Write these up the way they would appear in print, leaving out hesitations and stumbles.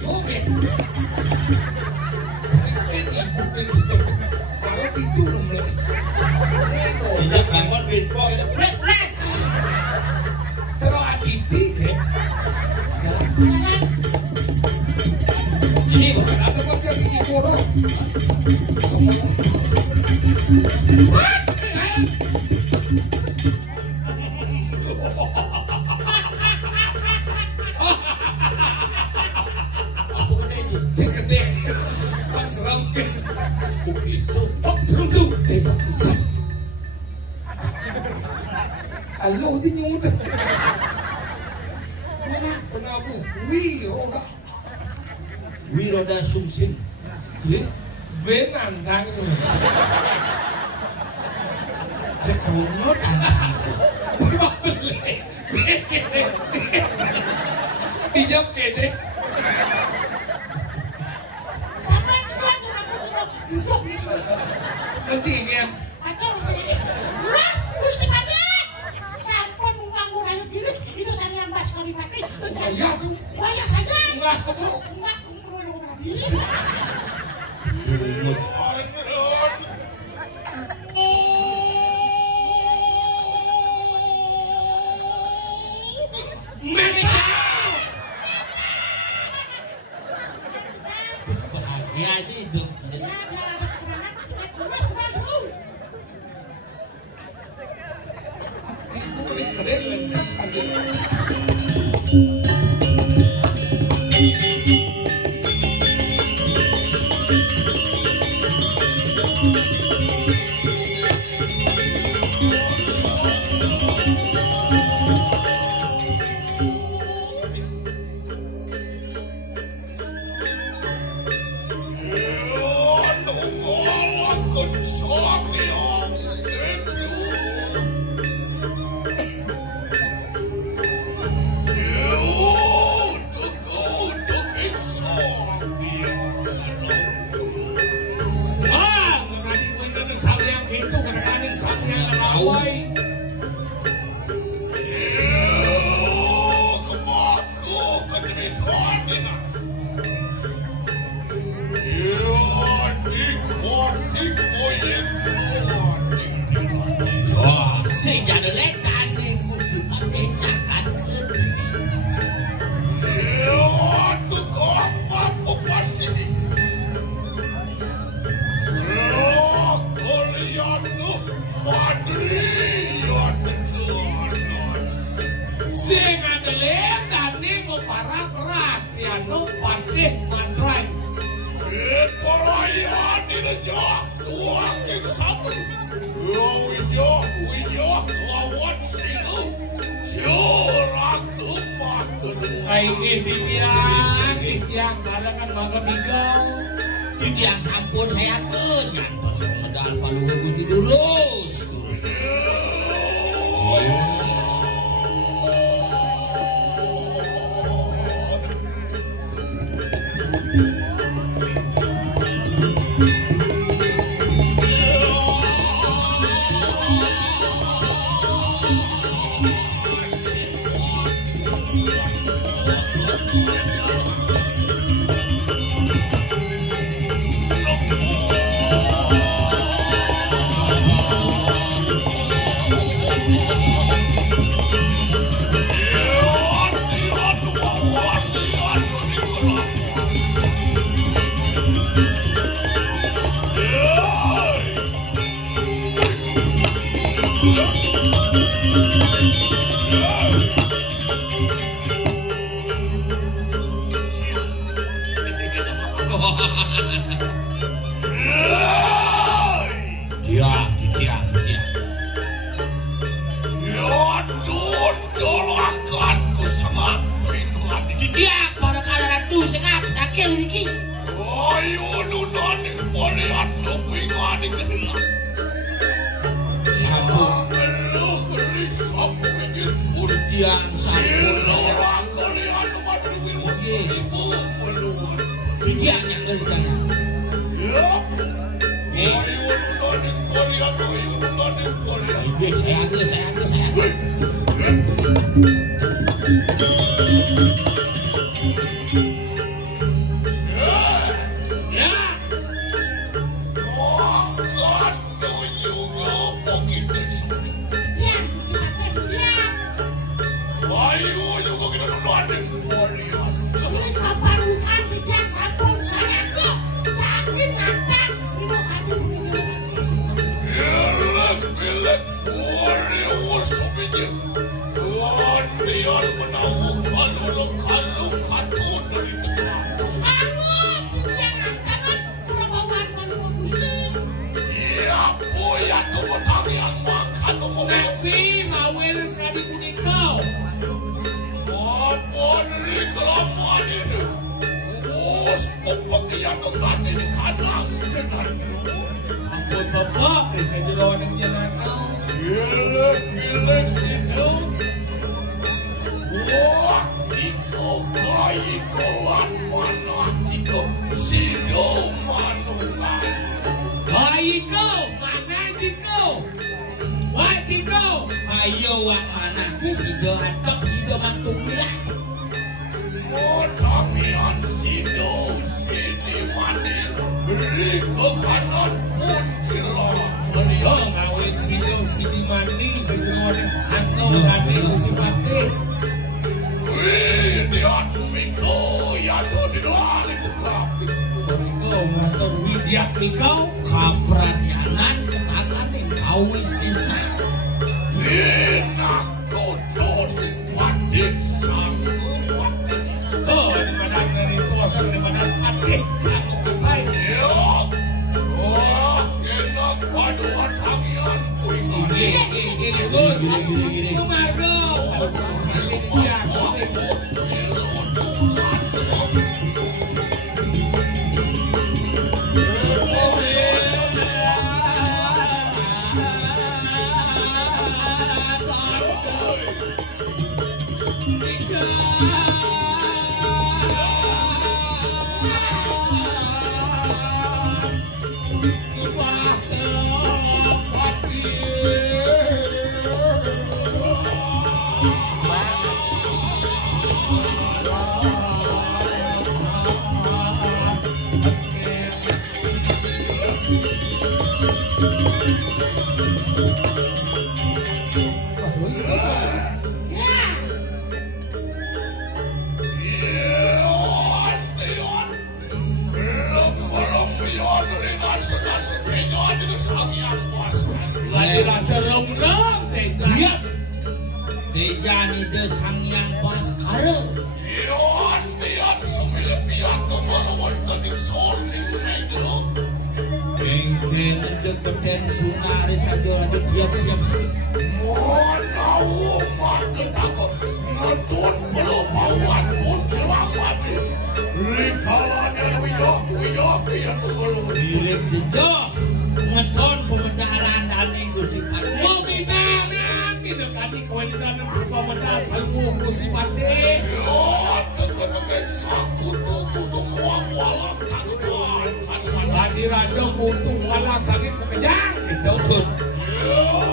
oke. Kalau itu nulis. Tidak bangun binpo itu plek. Serah akibi ke. Ini Bukan ada kerja di koran. Saya gede, Pak Seram, begitu, Pak Seram tuh, Pak Seram. Halo, dia nyudah. Mana penabuh, Wiroda Sumsin. Benantang itu. Sekunut Saya beli, dijam kede. Mencingin. Aduh, Mas, Gusti Pati. Sampun nganggur ayu diri, itu saya Mas Kodi Pati. Waya tuh. Waya saja. Enggak, kamu. Enggak, bahagia aja hidup. Keren lencet aja. Yang barengan bangga bigau. Yang sampun saya kun ngantos medal paluhur Gusti Durus. aja. Tuhan biar menawang kalau katun dari tegak. Jangan perabauan malu muslim. Iya, boya kemenang yang makan ngomong. Tapi mawin sekali kuning kau. Apa dari kelamaan ini? Bos, pembakaian berganti di kanan jalan dulu. Ampun bapak, saya jerawan yang jalan kau. Gilek sini. Wah, jika bayi kawan mana jika sini manungan. Bayi kau, mana jikau? Wah jikau. Ayo wak mana sido atok sido mantulah. Oh, tamian sini mandi. Beri ke kanan pun sila. Oh, ngawin sini mandi, sejeroan yang hantu nanti musim mati. Wih, lihat Miko, ya lo di doa itu kapi. Miko, Master Widyak Miko. Kapranyanan ketakan yang kau sisa. Enak kau dosin patik sanggup patik. Oh, di mana dari kosong, di mana katik, sanggup katai. Yuk, wah, enak paduan tangian puing. Ini, Gus. Itu Margo. Iya, serem Dia Dejani de sangyang pas kare. Iyan, tiyan, sumilipian kemalawan tadi soling negro. Bengkel aja keden sunari saja aja tiap-tiap sini. Mana umat ketakut ngetun pelupawan pun selamat. Likalan yang wiyok yang mengeluh. Mirip jejak ngeton pemedalan dan Gusti Pati. mau bidangan didekati kewajiban pemerintah Palmu si Pati. Ya, tekan-tekan sakutu muang-mualang tagutan. Tadi rasa kutu walang sakit kejang gitu. Betul.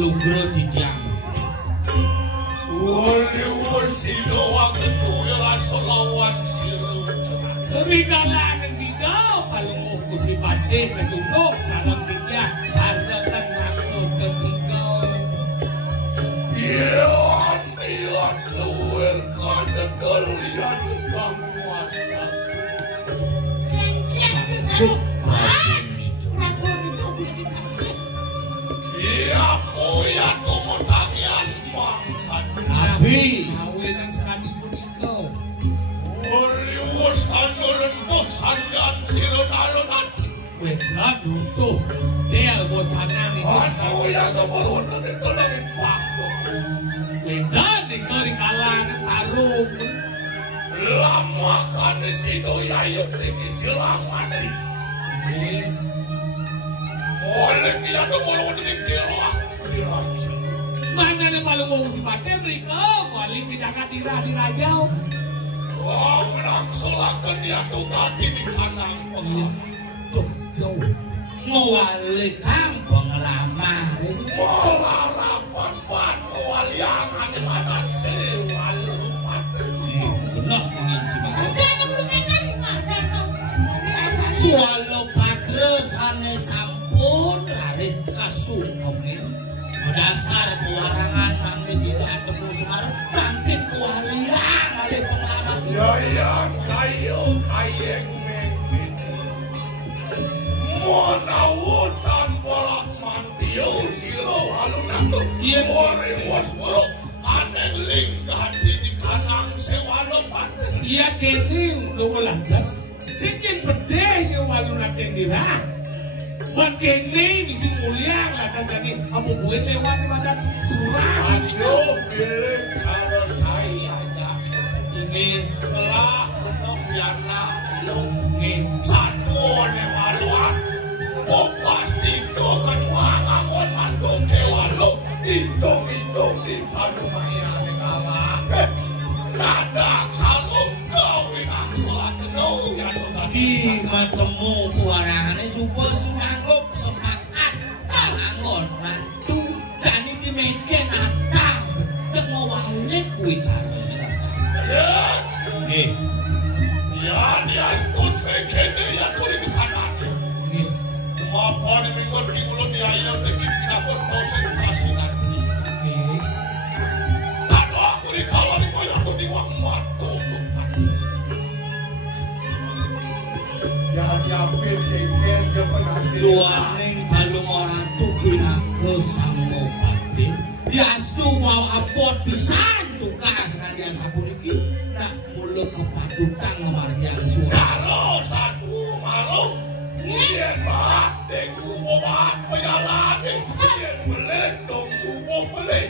Lugro dijang. Ringalan si daw palungok ko si Pate natulog sa langkitya para tanakot ng ikaw. Iyan keluar kada dalian kamuasa. Kensian ke sana. Kenapa itu Gusti Pati? Iya ya tumotangian makan. Abi, Awin ang sekali pun ikaw. Meriwas anulan po sandan silon-alon Wala duto. Del bocanan ito sa Ano yan ang marunong nito lang impacto. Wala ikaw rin kalangan tarong. Lama ka ni sino yayot ni silangan eh. Oleh niya na marunong nito direksyon. Mana na palungok si Pate Riko? Waling pinakatira di Rajaw. Wow, menangsolahkan niya ito tadi di kanang Tuh, so. ngawali kampung lama. Malarapan batu waliangan di mana sewal Benar menginci banget. Jangan berkaitan dengan jangan. Swalo padres ane sampun rarit kasukumin. Dasar pewarangan mangga sida ketemu Semarang bangkit kewalian oleh pengalaman. Ya kayo kayeng mengkini Monawutan bolak mantiyo silo alunang Iya. Ore was buruk aneng linggah di kanang sewalo pati. Iya kini udah melantas. Sikin pedenya walau natin dira. Buat kini misi mulia lah kasani. Abu buat lewat pada surah. Ayo pilih kalau saya aja. Ini Telah menok yana ini satu ne maluan. Popas itu kedua ngamon mandu kewalo. Itong di panumaya ngalah. Nadak salung kawin aksolat kenau yang Ki matemu pewarangane supaya sumanggup sepakat kalangon mantu dan ini meken atang nek ngawali kuwi carane. Nggih. Ya dia stun mekene ya turi ke kanan. ini Apa ni minggu dia ayo tekit kenapa konsentrasi nanti. ini. Aduh aku di kawal di koyo aku di wang matu. Ya dia pikir dia pernah Luaning balung ora tupina kesangopati. Yastu mau abot pisan tugas kalian sapuniki nak mulo kepatutan margian surah. Kalau satu malu, dia mat dek subuh mat penyalaan dia melendong subuh beli.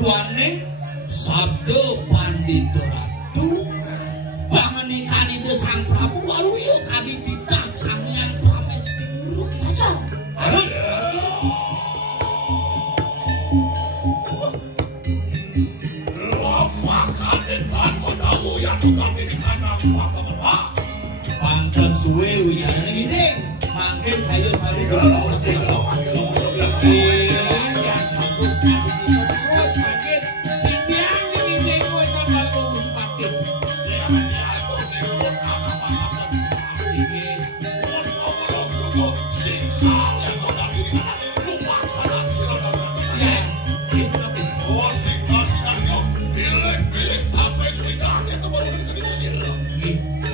Duaning sabda pandita ratu panganikani Sang Prabu waluyo kali ditah sangian pramesti guru saja. Harus Lama kadetan menawu yang tukang di kanan pak. pantan suwe wiyane ini mangke kayu baru Yang sambut kami terus sakit. Bibiang ini neko na bago Pati. Dia menyatu di mulut anak masakan. Ini Bos ngomong dulu siksa yang udah di kanan. Lupa salat silakan. ya, ini tapi Oh siksa siksa pilih tapi bicara itu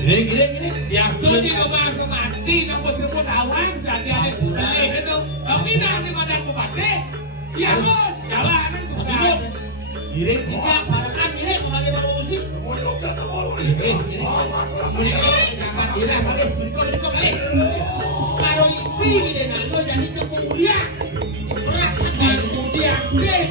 Gini. Ya studi ko ba sa mati na po sebut awan sa dia boleh itu. Tapi nanti madan ko pate. Ya bos, jalanan ko sa. Gini, tidak parakan gini kembali bawa musik. Kalau ini deh lo jadi kemudian. Kemudian sih.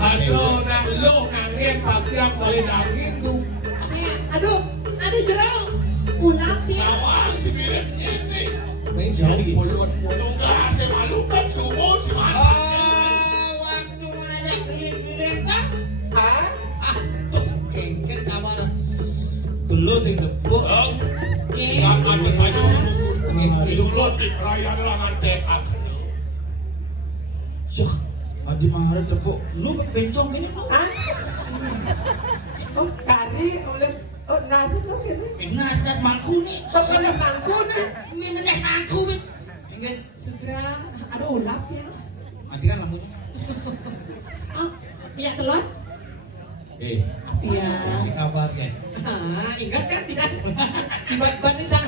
Aduh, nangin bagian dari nangin tuh. Aduh jeruk. Ulang dia. Awang si miripnya ini. Jauh mulut. Nggak semalukan sumur si mana. Waktu mana keliling-keliling kan? Tuh kengken kamar. Gelo sing debuk. Jangan bertanya. Dulu di perayaan langan teak. Syah, Adi Maharep tepuk. Lu bencong gini lu. Oh, kari oleh nasi lo gini. Nas mangku nih. Pokoknya mangku nih. Ini menek mangku nih. Ingin Segera. Aduh ulap ya. mati kan lampunya. Minyak telur. Iya. Ini kabar ya. Ingat kan tidak? Tiba-tiba sang.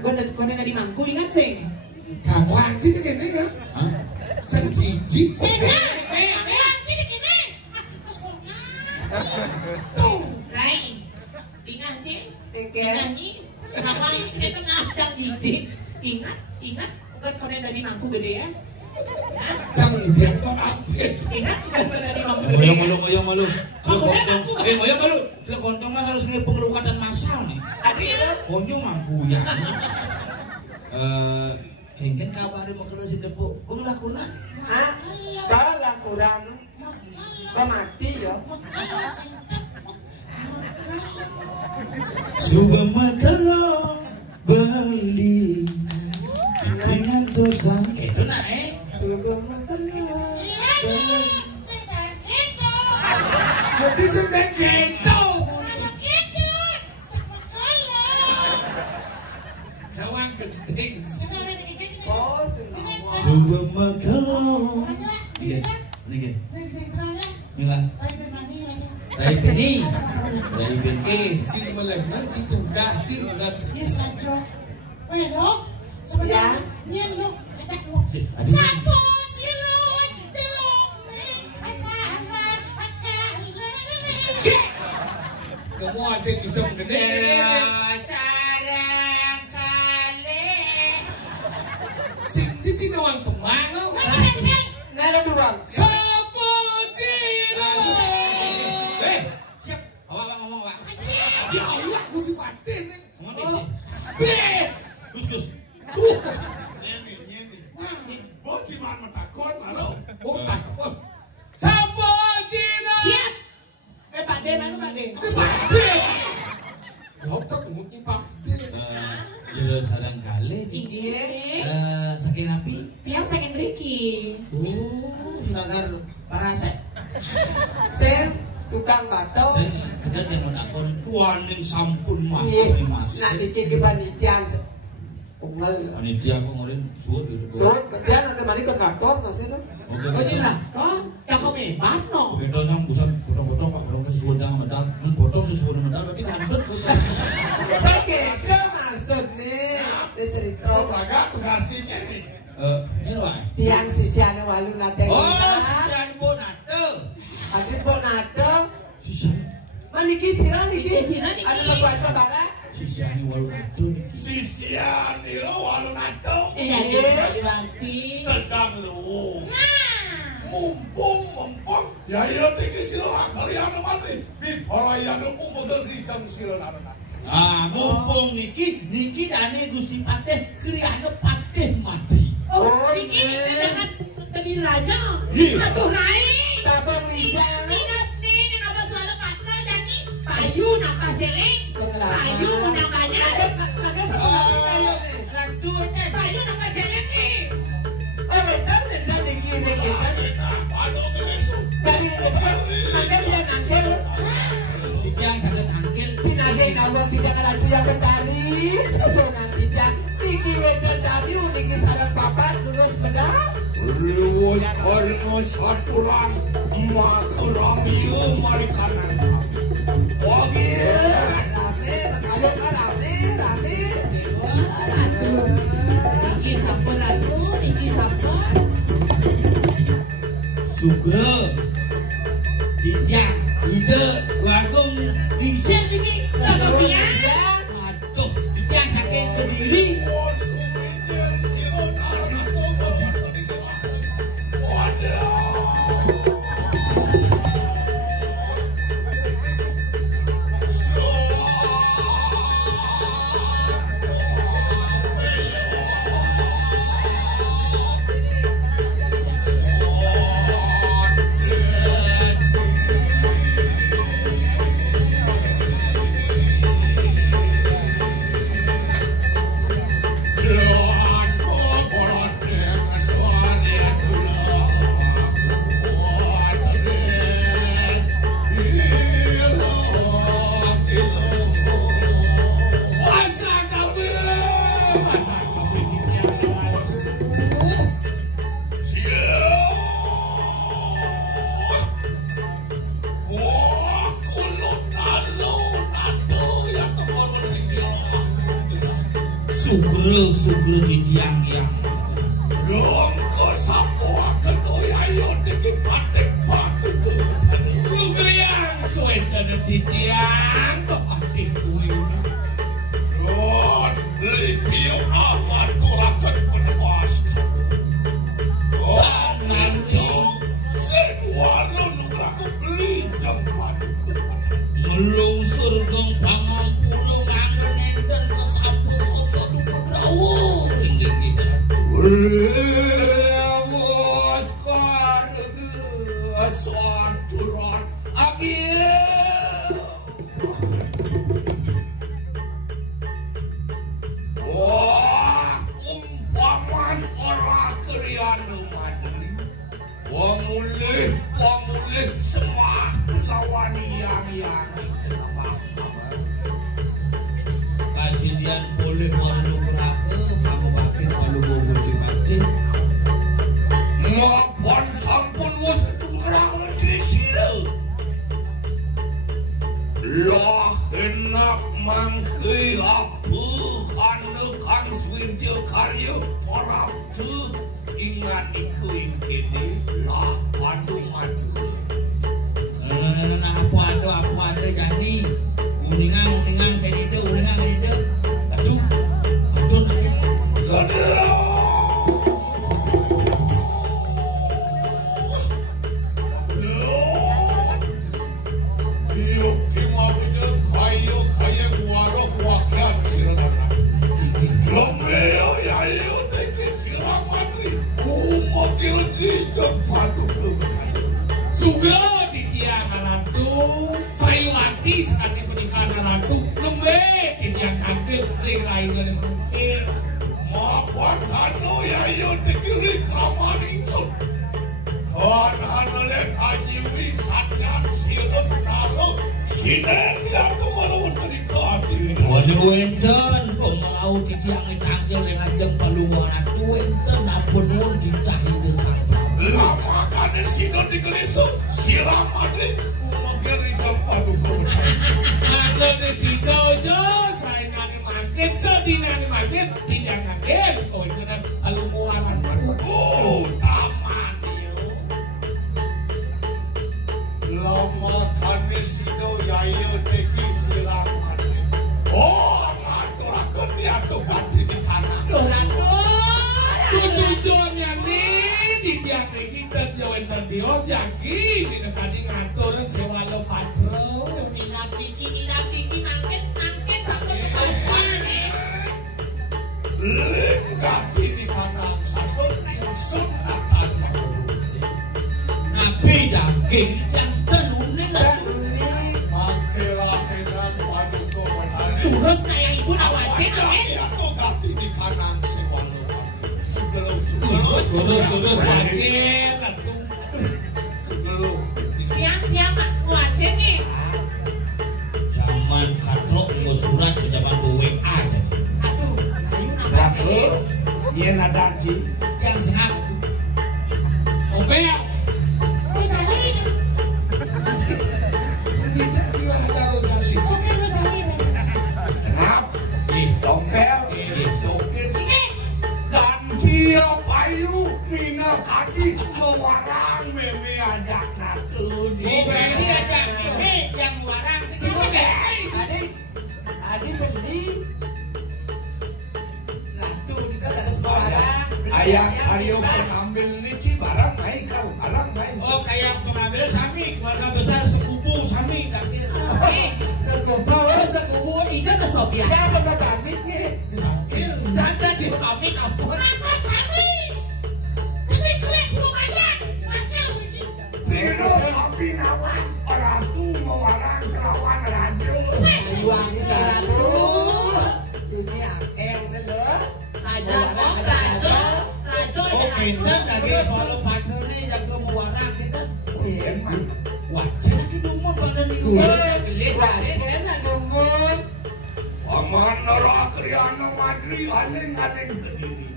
Gua dari mangku ingat sing. Kamu anjing gini kan? Sang jijik. Anjing gini. Tuh, Rai. Ingat sih? Ingat nih. Ngapain kita ngajak jijik? Ingat. Bukan kau dari mangku gede ya? Sang dia kok upgrade. Ingat bukan kau dari mangku gede. Moyong malu. Moyong malu. Kalau kontong mas harus nge pengelukatan massal nih. Adil. Konyol mangku ya. Kengken kabari mau kerja si depo. Pengelakuna. Bala kurang. Mati ya. Suga makalo bali dengan dosa. Itu naik. Suga makalo. Jadi sudah gitu. Kawan genting. Suga makalo. Lihat. Mila. Rai Beni. Sini melena, situ dasi dan Yes, aja. Bueno, sebenarnya nyeluk kata gua. Sapu siluet delok asara akale. kamu asing bisa mendengar. Sarang kale. Sing di Cinawan kemana? Nala dua. Sapu siluet. Siap. Awak ngomong, Pak. Ya Allah, mesti paten. Ngomong Gus. Nyeni. Oh, cuman metakon, malu. Oh, takut. Sapu siluet. Siap. Pak De mana Pak De? Paten. Kau tak mungkin paten. Jero sarang kali. Iya. Saking api. Piang saking Ricky. Sudagar parasek. Sen tukang bato. Dan yang menakon tuaning sampun masuk Iya. di mas. Nah dikit di panitian. Unggal. Panitia aku ngorin suut gitu. So, dia nanti mari ke kantor masih tuh. Oke. Oh, cakep hebat no. Kita sang busan potong-potong Pak, kalau sesuai dengan medal, potong sesuai dengan medal berarti kandet. Saya kira maksud nih, dia cerita. Raga pengasinya nih. Ini loh. Tiang sisiane walu nate. Oh, sisian Bonate. Adit Bonate. niki sira niki. Sira niki. Anu baca barang. Sisiani walung atun. Sisian ilo walun ato. Iya, Wati. Sedang lu. Mumpung ya iya niki sira kalian mati. Biparaya nu umur rijang sira nana. Ah, mumpung niki dane Gusti Patih kriana patih mati. Oh, niki dengan tadi raja. Aduh, Rai. Tabang wijang. Ingat nih, apa soal patra dan nih payu napa jelek. Payu namanya. Maka satu kayu nih. Ratu nih, payu napa jelek nih. Oh, betul niki kita. Pano kesu. Dari maka dia nangkel. Yang sangat angkel. Pinake kawon tidak lagu yang betari. Sesongan tidak. Niki wedon dami niki sarang papat lurus bedak. Lewis karena saturan makrami marikanan sapi. Wagi Rame, kalau rame. Ratu. Niki sampur ratu, niki sampur. Sugro. Dijang. Ide. Wakung. Bingsen niki. Aduh. Dijang saking Kediri. Sugro di tiang-tiang. Yang kesapuan kedoya yo diki patek patek ke. Lugriang kowe dene di tiang kok ati kuwi. Yon lipio amat korakan penewas. Oh, nanti seduaro nugraku beli jempat. Melungsur geng pangampura nganggo nenten kesapu satu putrawu. Lewis karena saturan abil. Wah, umpaman orang kerian mati. Wah mulih semua lawan yang semua. Kasilian boleh warna berapa kamu sakit kalau mau Gusti Patih. Ngapan sampun wis keturunan di sini. Lah enak mangke apa anu Kang Swirjo Karyo para tu ingat iku ini lah pandu mandu. Apa ada jani uningan jadi itu aduh lagi kayak warok wakian sirana. Romeo ya yo teki siramati. Makil di jempadu ke. Sugro di tiang ratu, Sariwati sakit pernikahan ratu, lembe di tiang kantil, ring lain dari mungkin. Mapan kano ya yo teki rikaman insun. Kan lek anyi wisatnya sirem nalo sineng yang kemaruan menikati. waduh enten pemalau di tiang kantil yang ajeng paluan ratu enten apa nun ditahi desang. Lama kane sino dikelisuk siramane umageri jempadu ke. Ano de sido jo, saya nani makin, sedina nani makin, tidak kaget, kau itu dan alumuan. Oh, taman yo. Lama kane sino ya Rayo teki silakan. Oh, ngaturakeun dia tugas di kanan. Tujuannya nih di tiap ini dan jawan dan dios yakin di nekani ngaturin sewa lo patro. Minap tiki angket sampai ke kasuan Kaki di kanan sasut sunatan. Nabi daging yang telunin Makelah hendak paduka wetari. terus saya ibu nawajen amin Atau kaki di kanan sewa lo patro. Terus wajib atuh. Sebelum tiap wajen nih zaman katrok mau surat ke zaman WA aduh ayo nambah cewek Iya nadaji. yang sehat Obel. Tidak jiwa taruh kali. Kenapa? ih Tompel. Sokit. Dan dia payu mina kaki mewarang meme ajak nakun. berarti aja ini yang warang segitu deh Adik beli. Nah tuh kita ada sebuah barang. Ayah ayo pengambil lici barang naik kau barang naik. oh kayak pengambil sami keluarga besar sekubu sami takdir Sekupu. sekubu ijo ke Sophia Ya bapak pamit nih. takdir dan di pamit ampun apa sami kelek lumayan Tino api nawan orang tu mewarang kelawan radio. Wangi ratu. Dunia yang dulu. Raja Rajo oh Vincent lagi soal partner nih jaga mewarang kita Siapa? wah jelas itu umur pada nih Wajan adungun. Paman Nara Kriana Madri aling-aling kediri.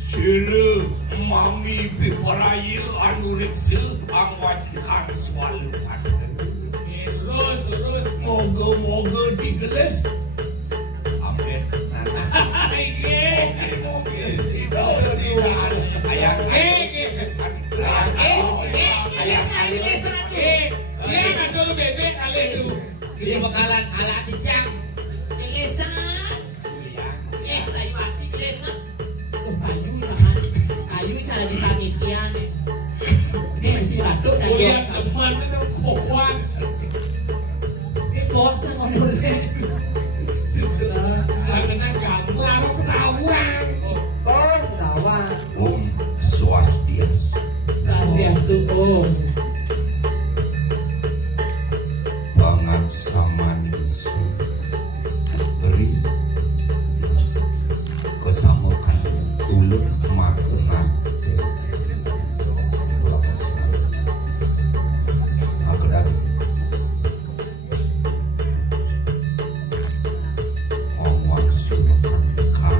Sila mami biparayu anu riksa ang wajikan swalupan. Terus. Moga-moga digeles. Amin. Moga sidau. Ayang Dia kan dulu bebek kali itu. dia bakalan kalah di jam Gelesan saya mati gelesan ayu cara ditanitia nih ini masih batuk dan Kuliah teman itu kokwan. bos ngomongnya Karena gambar ketahuan. Oh, lawan. Swastiastu. Swastiastu Bangat saman beri kesamukan tulung makna agak awak sudah kan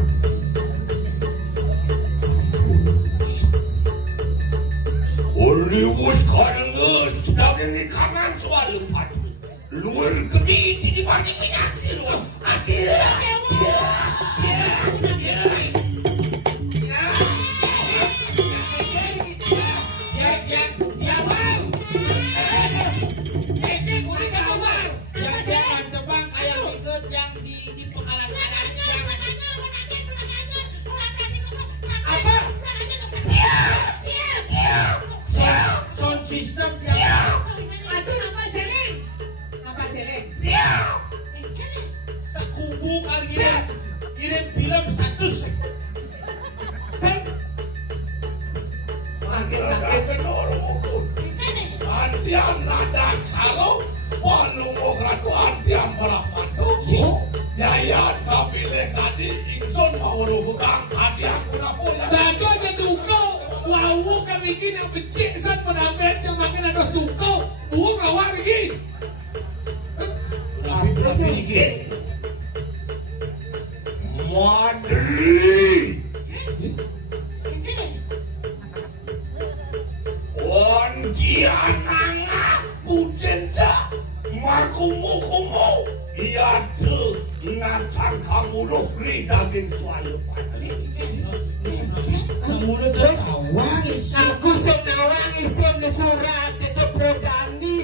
Oliwus karenges sudah di kanan soal lupa luar gede di bagi minyak sih lu akhir sound system sekubu kali kirim film 100 Makin Antiam nadak saro, palung okratu antiam merahmatu. Yaya kabile tadi ingsun mau rubukan antiam kuna punya. Dago aja duko. Lawu kan bikin yang becik saat penampilan yang makin ada duko. Buang lawan lagi. Madri. Wanjiananga budenda makumu-kumu iya tuh ngacan kamu lo beri daging sualu kamu udah tawang Aku senawang isim di surat itu berani.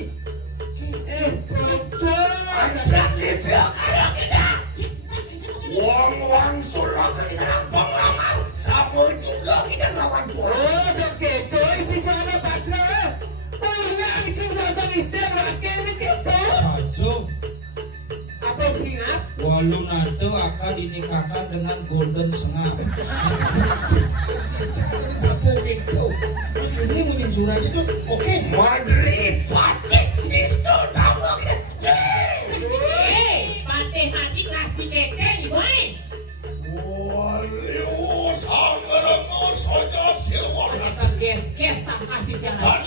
Walunado akan dinikahkan dengan Golden Sengap. Ini mungkin surat itu oke. Madrid Patik itu tahu kecil. Patih mati kasih keteng boy. Walius anggerengus sojok silwar. Kita ges tangkah di jalan.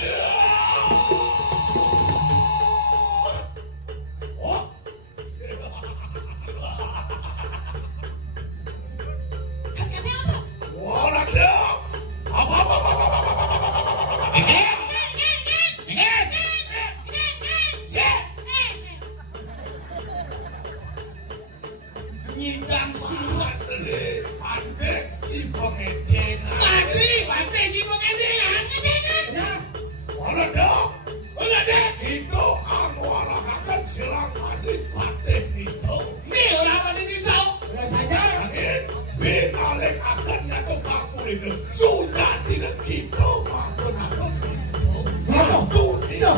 Nyidang silat dari pandek di pengedengan. Tadi pandai di pengedengan. Wala dek. Itu anu arahkan silang Madrid Patik itu. Nih orang pada pisau. Angin binalek akan nyatu kampung itu. Sudah tidak gitu mampun itu. Mampun itu.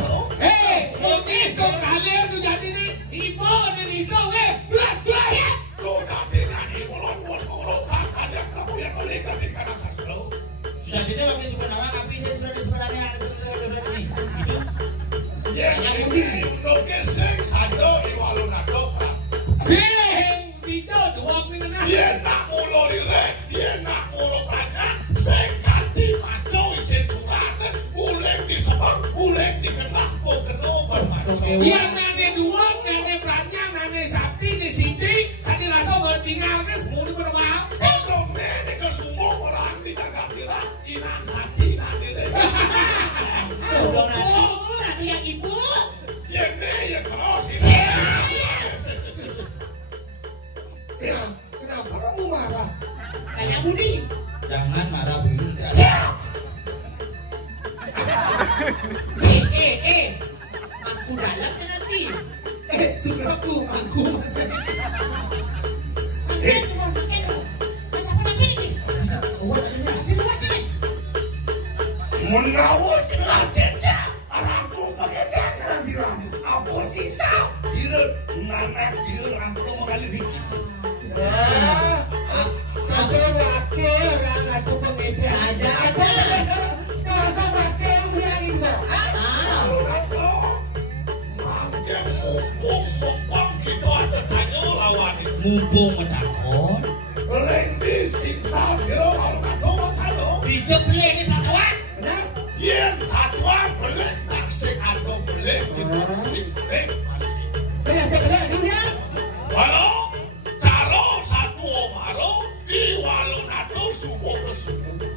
Begitu kalian sudah ini ibu dan pisau belas ya. Sudah tidak dimulai bos ngorokan ada kamu yang melihat di kanan saslo. Sudah tidak pakai sebenarnya tapi saya sudah di sebenarnya yang ini. Itu Yang ini untuk geseng saja di Walunado kan. Sing itu 2 minggu na. Dia nak mulo direk, dia nak mulo banyak. Sekati maco isi curhat, uleng disebar, uleng dikenah, kok kena bermaco. Yang nane dua, nane beranjang, nane sakti, nane sidik, kan dirasa bertinggal ke semua di berbahang. Kalau nene ke semua orang dijaga kira, inan sakti nane deh. Ratu yang ibu. Yang ne yang keros ini. Kenapa kamu marah? Tanya Budi. jangan marah Bunda. Mangku dalam nanti. Subraku, aku masa. Menawar singatnya, aku pakai jangan bilang, aku sisa, sirut, nanak sirut, aku mau kali bikin. Satu wakil orang aku pengedar. Ada. Kalau wakil yang itu. Mangkeng mumpung kita ada tanya lawan ini. Mumpung menakon Leng disiksa sirut, kalau kata wakano. dijeblek di pakawan. Yen satuan belek, naksik atau belek, itu sing belek masih. Walau caro satu omaro di Walunado subuh ke subuh.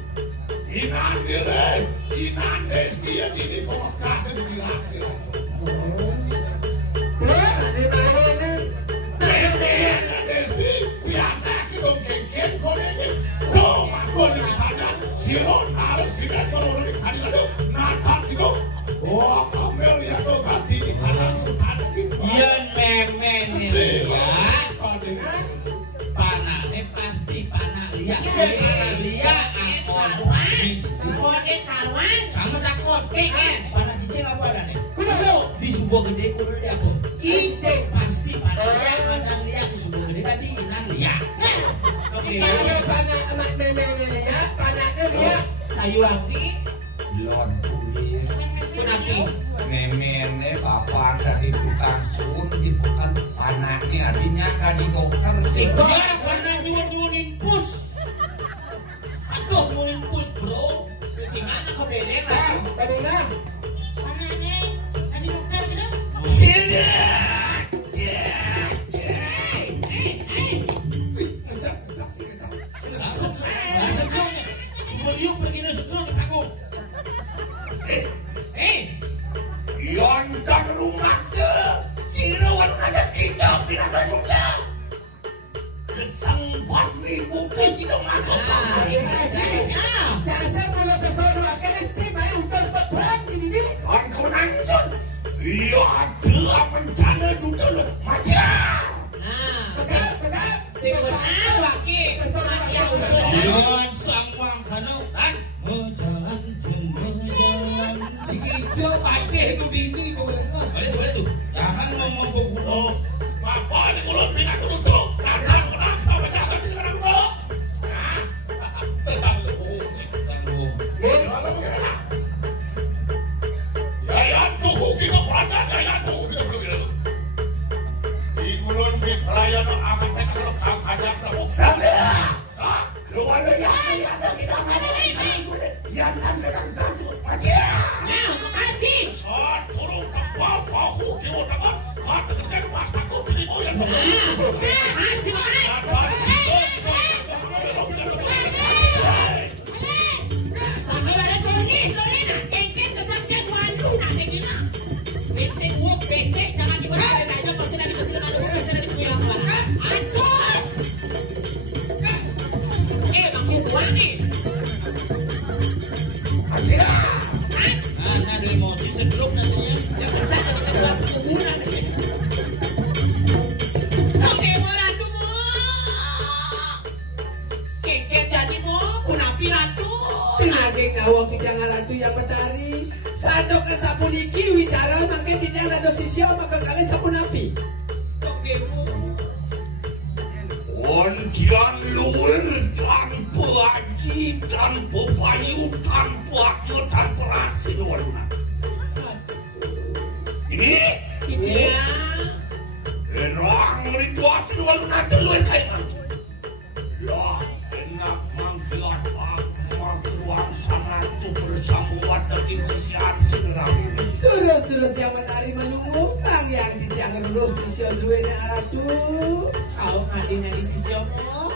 Inan dire, inan dia ini pemekasan di kira-kira. Desti, piana kita kengken konene. Doang kau di sana, siron harus sidat baru di kanan ada. Natak itu, wah Amel lihat tuh ganti di kanan sultan. Yen memen ya. Panane pasti panah liak. Panah liak angkon. Kode kawan. Kamu takut? Panah cicing apa ada nih? Di Subo Gede kudu dia aku. Cicing pasti panah liak, panah liak di Subo Gede tadi inan liak. Oke. Sayuran di. Lon kulit Kenapa? memene bapak dari tukang sun dibukan anaknya adinya kadi dokter sih Ya, karena nyuwun-nyuwunin pus. Aduh, nyuwunin pus, bro. Singan aku beleng lah. Panane, tadi dokter gitu. Sebelum pergi ke sekolah ke aku. Yontang rumah siruan ada tidak juga. Kesang 4.000 pun tidak masuk. Kan kau nangis son. Iya ada bencana dulu mati lah. Si benar wakil. Yon sang wang kanu kan menjalan jalan. Cikijo pandai nu dini kau dengar. Boleh tuh. Jangan ngomong begitu. Bapak ini mulut pindah kerudung. jantan sedang tajuk aja. Nah, makasih. Saat turun kapal bahu kiwo teman, kata kerjaan pas takut ini mau yang Haji sampai ada tulis nak kengkeng kesampaian walu nak negina. Bensek wok bensek jangan dibawa aja pasti dari mesin malu pasti dari punya orang. Aduh. Makin tua nih. Karena ada emosi sebelum nantinya. Jangan sampai kita buat seumuran. Oke, ratu mo. Kengkeng jadi mo, kunapi ratu. Tinaging na waktu jangan ratu yang betari. Sadok ke sapuniki wicara makin tidak ada sisyo maka kali sapun api. Oke, mo. Ondian luar tanpa aji, tanpa bayu, tanpa akmu, tanpa rasi waluna. Ini Iya. erang merituasi waluna dulu kayak mana? Lah, enak manggilat manggiluan sana tu bersambungan dari sisi senerang. Terus yang matahari menunggu bang yang tidak ngerurus sisyo duwe na ratu. Kau ngadi di sisi mo.